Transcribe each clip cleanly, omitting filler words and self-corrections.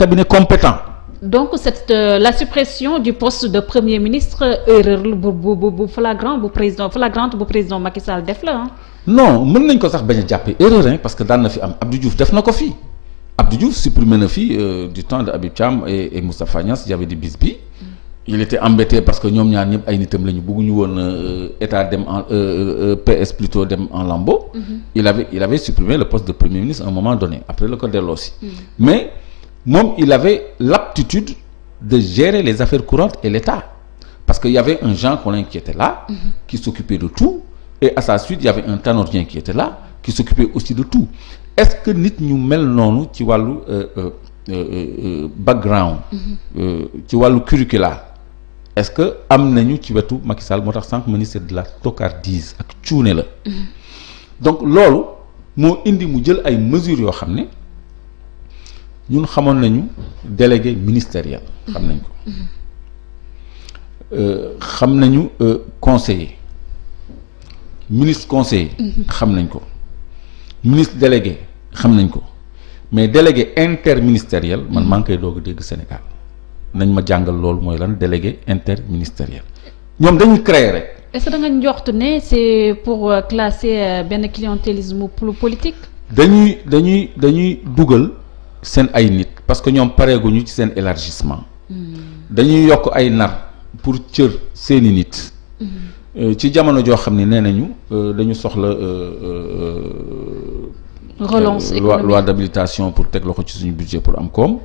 cabinet compétent. Donc la suppression du poste de premier ministre erreur bu flagrante bu président Macky Sall def la non mën nañ ko sax bañ a jàppee erreur parce que daan na fi am Abdou Diouf def na ko fii Abdou Diouf supprimé na fi du temps de Habib Thiam et Moustapha Niasse y avait des bis bi il était embêté parce que ñoom ñaar ñëpp ay nitam lañu bëgguñu woon état dem en PS plutôt dem en lambeaux. il avait supprimé le poste de premier ministre à un moment donné après la ko delloo si mais moom il avait l'aptitude de gérer les affaires courantes et l'État parce que y avait un Jean Collin qui était là qui s'occupait de tout et à sa suite il y avait un Tanor Dieng qui était là qui s'occupait aussi de tout est-ce que nit ñu mel noonu ci wàllu background ci wàllu curricula est-ce que am nañu ci wetu Macky Sall moo tax sànq ministre de la tocardise ak cuune la donc loolu moo indi mu jël ay mesures yoo xam ne ñun xamoon nañu délégué ministériel xam nañ ko xam nañu conseiller ministre conseiller xam nañ ko ministre délégué xam nañ ko mais délégué interministériel man maa ngi koy doog a dégg Sénégal nañ ma jàngal loolu mooy lan délégué interministériel ñoom dañuy créer rek. est-ce que da nga njort ne c'est pour classer benn clientélisme politique. dañuy dugal seen ay nit parce que ñoom pareeguñu ci seen élargissement. dañuy yokk ay nar pour cër seeni nit. ci jamono joo xam ne nee nañu dañu soxla. relance économique loi d'habilitation pour teg loxo ci suñu budget pour am koom.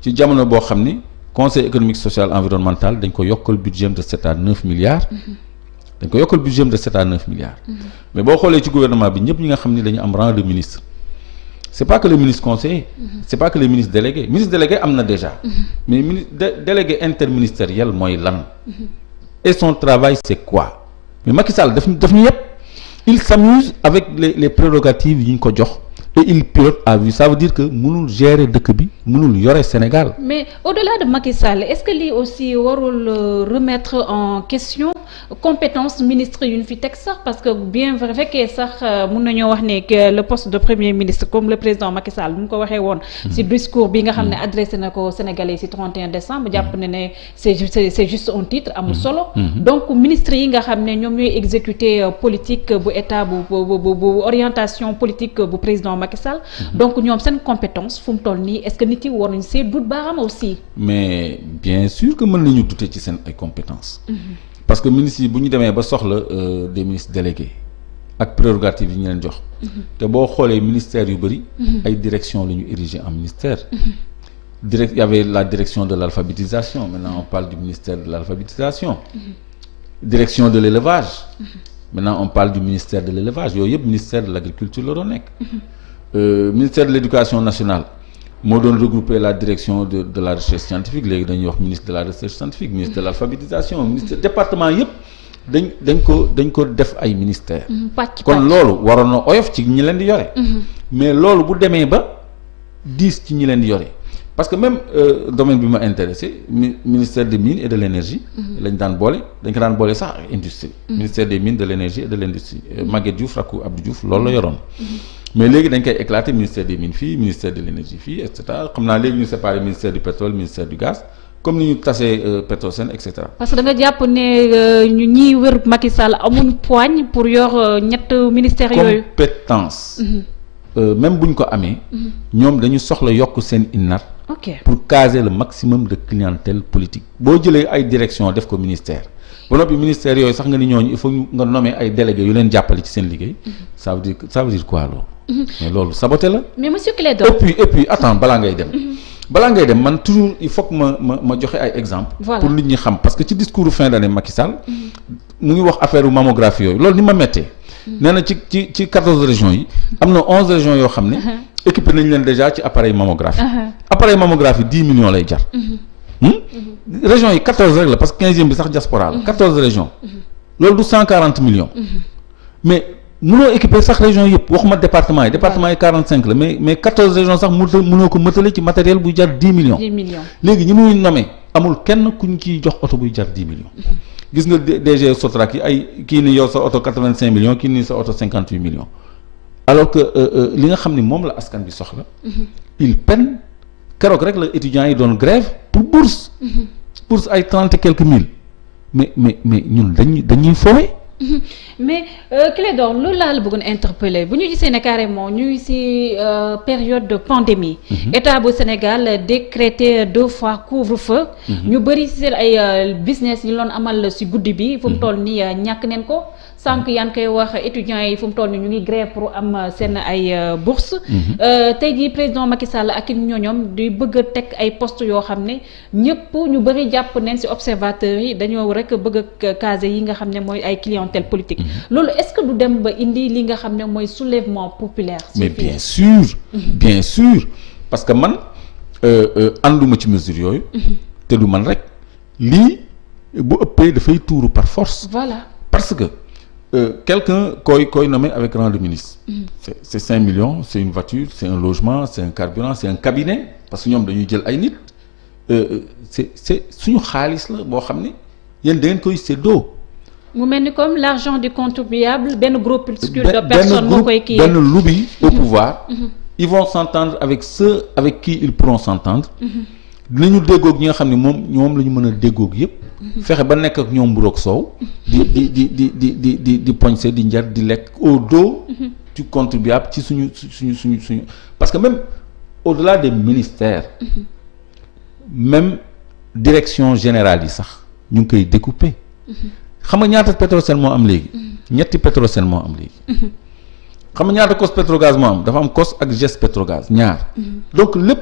ci jamono boo xam ni conseil économique social environnemental dañ ko yokkal budget de 7 à 9 milliards. dañ ko yokkal budget de 7 à 9 milliards. mais boo xoolee ci gouvernement bi ñëpp ñi nga xam ni dañu am rang de ministre. c'est pas que le ministre conseiller. c'est pas que le ministre délégué ministre délégué am na déjà. mais délégué interministériel mooy lan. et son travail c'est quoi. mais Macky Sall daf ñu yëpp il s'amuse avec les prérogatives yi ñu ko jox. et il pilote à vue ça veut dire que mënul gérer dëkk bi mënul yore Sénégal. mais au-delà de Macky Sall est-ce que lii aussi warul remettre en question compétence ministre yu ñu fi teg sax parce que bien vrai fekkee sax mun nañoo wax ne que le poste de premier ministre comme le président Macky Sall bu mu ko waxee woon. ci discours bi nga xam ne adressé na ko Sénégalais ci 31 décembre jàpp ne c'est juste un titre amul solo. donc ministre yi nga xam ne ñoom ñooy exécuter politique bu état bu orientation politique bu président Macky Sall. donc ñoom seen compétence fu mu toll nii est-ce que nit yi war nañu see dut baaraam aussi. mais bien sûr que mën nañu douter ci seen ay compétences. parce que ministres yi bu ñu demee ba soxla des ministres délégués ak prérogatives yi ñu leen jox. te boo xoolee ministères yu bëri. ay directions la ñu érigé en ministère. il y avait la direction de l'alphabétisation maintenant on parle du ministère de l'alphabétisation. direction de l'élevage. maintenant on parle du ministère de l'élevage yooyu yëpp ministère de l'agriculture la doon nekk. ministère de l'éducation nationale moo doon regrouper la direction de la recherche scientifique léegi dañuy wax ministre de la recherche scientifique ministre de l'alphabétisation ministre département yëpp dañ ko def ay ministères. kon loolu waroon na oyof ci ñi leen di yore. mais loolu bu demee ba diis ci ñi leen di yore parce que même domaine bi ma intéressé ministère des mines et de l'énergie. dañ ko daan boole sax ak industrie. ministère des mines de l'énergie et de l'industrie Maguette Diouf rakku Abdou Diouf loolu la yoroon. mais léegi dañ koy éclater ministère des mines fii ministère de l'énergie fii et cetera xam naa léegi ñu séparer ministère du pétrole ministère du gaz comme ni ñu tasee Petrosen et cetera. parce que da nga jàpp ne ñu ñiy wër Macky Sall amuñ poigne pour yor ñett ministères yooyu. compétence. même bu ñu ko amee. ñoom dañu soxla yokk seen innar. pour caser le maximum de clientèle politique. boo jëlee ay direction def ko ministère. ba noppi ministère yooyu sax nga ni ñooñu il faut nga nommer ay délégués yu leen jàppale ci seen liggéey. ça veut dire quoi loolu. mais loolu saboté la. mais monsieur Clédor. et puis attends balaa ngay dem man toujours il faut que ma joxe ay exemples. pour nit ñi xam parce que ci discours fin d'année Macky Sall. mu ngi wax affaire mammographie yooyu loolu ni ma méttee. nee na ci 14 régions yi. am na 11 régions yoo xam ne. équipé nañ leen déjà ci appareil mammographie. appareil mammographie 10 millions lay jar. régions yi 14 rek la parce que 15e bi sax diaspora la 14 régions. loolu du 140 millions. mais mënoo équiper sax région yëpp waxuma département yi 45 la mais 14 régions sax mënoo ko mëtale ci matériel buy jar 10 millions. léegi ñi muy nommé amul kenn kuñ ciy jox oto buy jar 10 millions. gis nga DG Sotrac yi ay kii ni yow sa oto 85 millions kii ni sa oto 58 millions. alors que li nga xam ni moom la askan bi soxla. il peine keroog rek la étudiants yi doon grève pour bourse. bourse ay 30 et quelques mille mais ñun dañuy fowe. mais Clédor loolu laa la bëggoon interpeller bu ñu gisee ne carrément ñuy ci période de pandémie. État bu Sénégal décrété 2 fois couvre-feu. ñu bëri ci seen ay business yi loon amal ci guddi bi. fu mu toll nii ñàkk neen ko. sànq yaa ngi koy wax étudiants yi fu mu toll nii ñu ngi grève pour am seen ay bourse tey jii président Macky Sall ak ñooñoom di bëgg a teg ay postes yoo xam ne ñëpp ñu bëri jàpp neen ci observateurs yi dañoo rek bëgg a caser yi nga xam ne mooy ay clientèle politique. loolu est-ce que du dem ba indi li nga xam ne mooy soulèvement populaire. mais bien sûr. bien sûr parce que man ànduma ci mesure yooyu. te du man rek lii bu ëppee dafay tuuru par force. voilà parce que. quelqu'un koy nommé avec rang de ministre. c'est 5 millions c'est une voiture c'est un logement c'est un carburant c'est un cabinet parce que ñoom dañuy jël ay nit c'est suñu xaalis la boo xam ne yéen da ngeen koy séddoo. mu mel ni comme l'argent du contribuable benn groupuscule de personnes moo koy kii benn lobby au pouvoir. ils vont s'entendre avec ceux avec qui ils pourront s'entendre. dinañu déggoog ñi nga xam ne ñoom la ñu mën a déggoog yépp. fexe ba nekk ak ñoom mburoog soow. di poñse di njar di lekk au dos du contribuable ci suñu parce que même au-delà des ministères. même direction générale yi sax ñu ngi koy découper. xam nga ñaata Petrosen moo am léegi. ñetti Petrosen moo am léegi. xam nga ñaata COS Petrogaz moo am dafa am COS ak GES Petrogaz ñaar. donc lépp.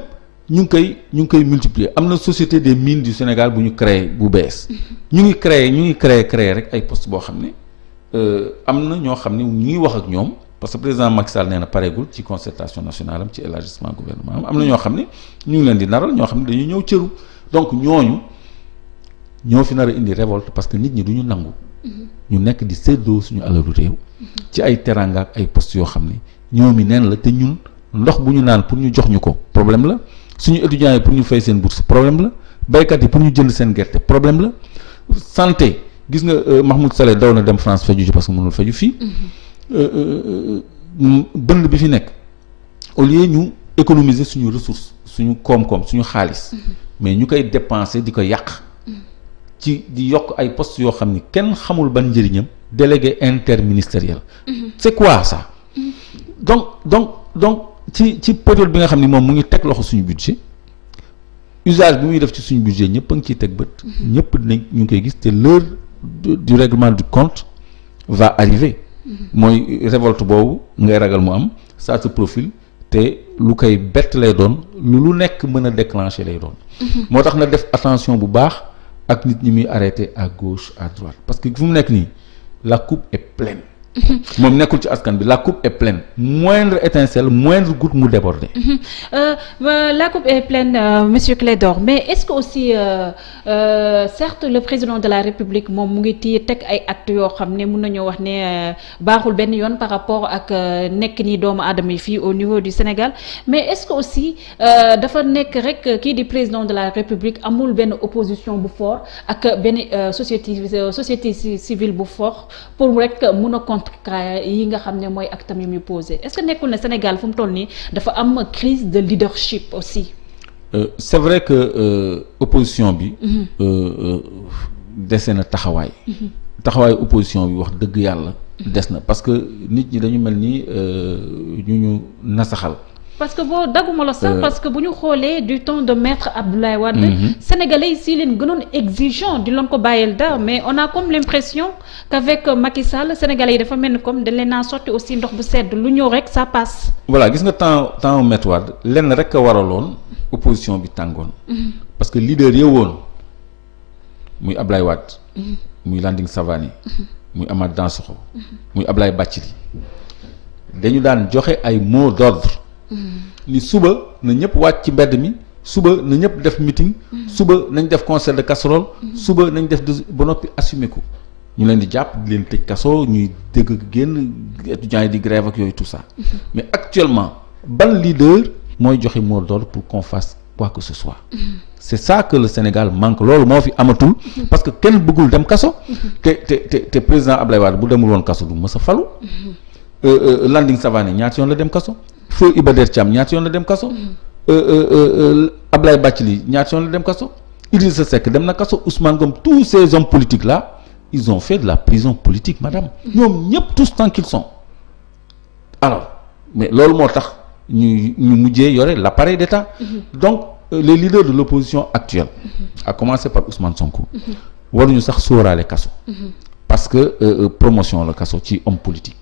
ñu ngi koy multiplier am na société des mines du Sénégal bu ñu créé bu bees. ñu ngi créé rek ay postes boo xam ne am na ñoo xam ne ñu ngi wax ak ñoom parce que président Macky Sall nee na pareegul ci concertation nationale am ci élargissement gouvernement am na ñoo xam ne ñu ngi leen di naral ñoo xam ne dañuy ñëw cëru donc ñooñu ñoo fi nar a indi révolte parce que nit ñi du ñu nangu. ñu nekk di séddoo suñu alalu réew. ci ay teranga ak ay postes yoo xam ne ñoomi neen la te ñun ndox bu ñu naan pour ñu jox ñu ko problème la. suñu étudiants yi pour ñu fay seen bourse problème la baykat yi pour ñu jënd seen gerte problème la santé gis nga Mahmoud Saleh daw na dem France faju ji parce que mënul faju fii bënd bi fi nekk au lieu ñu économiser suñu ressource suñu koom-koom suñu xaalis mais ñu koy dépenser di ko yàq ci di yokk ay postes yoo xam ni kenn xamul ban njëriñam délégué interministériel c'est quoi ça donc ci période bi nga xam ni moom mu ngi teg loxo suñu budget usage bi muy def ci suñu budget ñëpp a ngi ciy teg bët. ñëpp dinañ ñu ngi koy gis te l'heure du règlement du compte va arriver. mooy révolte boobu ngay ragal mu am ça se profile te lu koy bett lay doon lu nekk mën a déclencher lay doon. moo tax na def attention bu baax ak nit ñi muy arrêter à gauche à droite parce que fu mu nekk nii la coupe est pleine. moom nekkul ci askan bi la coupe est pleine moindre étincelle moindre goutte mu déborder. La coupe est pleine monsieur Clédor mais est-ce que aussi certes le président de la République moom mu ngi téye teg ay actes yoo xam ne mun nañoo wax ne baaxul benn yoon par rapport ak nekk ni doomu aadama yi fii au niveau du Sénégal mais est-ce que aussi dafa nekk rek kii di président de la République amul benn opposition bu fort ak benn société civile bu fort pour rek mun a yi nga xam ne mooy actes yi muy posé est-ce que nekkul ne Sénégal fu mu toll nii dafa am crise de leadership aussi. C'est vrai que opposition bi. dese na taxawaay. taxawaayu opposition bi wax dëgg yàlla. des na parce que nit ñi dañu mel ni ñu nasaxal. parce que boo dagguma la sax parce que bu ñu xoolee du temps de maître Abdoulaye Wade. Sénégalais yi si leen gënoon exigeant di loon ko bàyyil dara mais on a comme l'impression qu'avec Macky Sall Sénégalais yi dafa mel ni comme dañ leen a sotti aussi ndox bu sedd lu ñëw rek ça passe. voilà gis nga temps maître Wade lenn rek a waraloon opposition bi tàngoon. parce que leader yi woon muy Abdoulaye Wade. muy Landing Savané. muy Amath Dansokho. muy Abdoulaye Bathily dañu daan joxe ay mots d'ordre. ni suba na ñëpp wàcc ci mbedd mi suba na ñëpp def meeting. suba nañ def concert de casserole. suba nañ def ba noppi assumer ko ñu leen di jàpp di leen tëj kaso ñuy dégg génn étudiants yi di grève ak yooyu tout ça. mais actuellement ban leader mooy joxe mot d'ordre pour qu'on fasse quoi que ce soit. c'est ça que le Sénégal manque loolu moo fi amatul. parce que kenn bëggul dem kaso. te président Abdoulaye Wade bu demul woon kaso du mës a falu. Landing Savané ñaata yoon la dem kaso. Feu Iba Der Thiam ñaata yoon la dem kaso. Ablaye Bathily ñaata yoon la dem kaso Idrissa Seck dem na kaso Ousmane Ngom tous ces hommes politiques là ils ont fait de la prison politique madame ñoom ñëpp tous tant qu'ils sont alors mais loolu moo tax ñu mujjee yore l'appareil d'État donc les leaders de l'opposition actuelle à commencer par Ousmane Sonko waruñu sax sóoraale kaso parce que promotion la kaso ci homme politique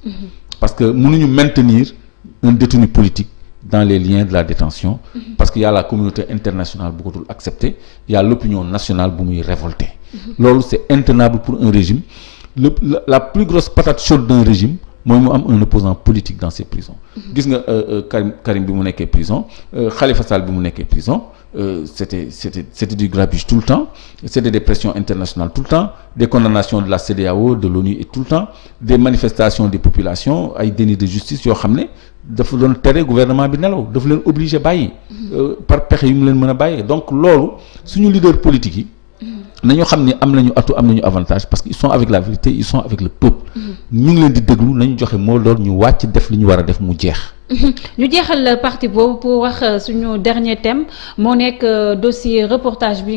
parce que mënuñu maintenir un détenu politique dans les liens de la détention parce qu'il y a la communauté internationale bu ko dul accepter il y a l'opinion nationale bu muy révolter loolu c'est intenable pour un régime la plus grosse patate chaude d'un régime mooy mu am un opposant politique dans ces prisons gis nga Karim bi mu nekkee prison Khalifa Sall bi mu nekkee prison c'était du grabuge tout le temps c'était des pressions internationales tout le temps des condamnations de la CEDEAO de l'ONU et tout le temps des manifestations des populations ay déni de justice yoo xam ne dafa doon tere gouvernement bi nelaw dafa leen obligé bàyyi par pexe yu mu leen mën a bàyyee donc loolu suñu leader politique yi nañu xam ni am nañu atu am nañu avantage parce que ils sont avec la vérité ils sont avec le peuple ñu ngi leen di déglu nañu joxe moo lool ñu wàcc def li ñu war a def mu jeex ñu jeexal partie boobu pour wax suñu dernier thème moo nekk dossier reportage bi